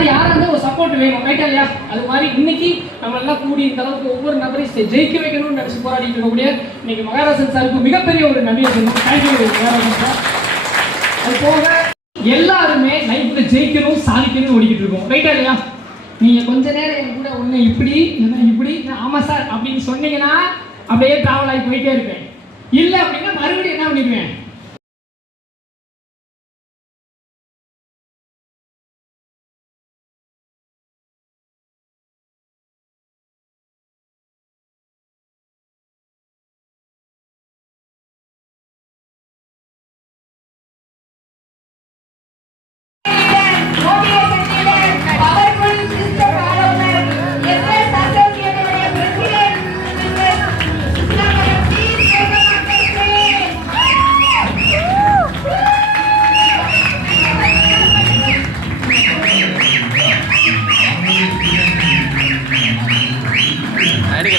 மாதிரி யாராக இருந்தால் ஒரு சப்போர்ட் வேணும், ரைட்டா இல்லையா? அது மாதிரி இன்னைக்கு நம்ம எல்லாம் கூடி இந்த அளவுக்கு ஒவ்வொரு நபரையும் ஜெயிக்க வைக்கணும்னு நினைச்சு போராடிட்டு இருக்கக்கூடிய இன்னைக்கு மகாராஜன் சாருக்கு மிகப்பெரிய ஒரு நன்றியை சொல்லணும். தேங்க்யூ மகாராஜன் சார். அது போக எல்லாருமே லைஃப்ல ஜெயிக்கணும் சாதிக்கணும்னு ஓடிக்கிட்டு இருக்கோம், ரைட்டா இல்லையா? நீங்க கொஞ்ச நேரம் என் கூட ஒண்ணு இப்படி இப்படி ஆமா சார் அப்படின்னு சொன்னீங்கன்னா அப்படியே டிராவல் ஆகி போயிட்டே இருப்பேன். இல்லை அப்படின்னா மறுபடியும் என்ன பண்ணிடுவேன்?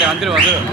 வந்துடும் வந்துடும்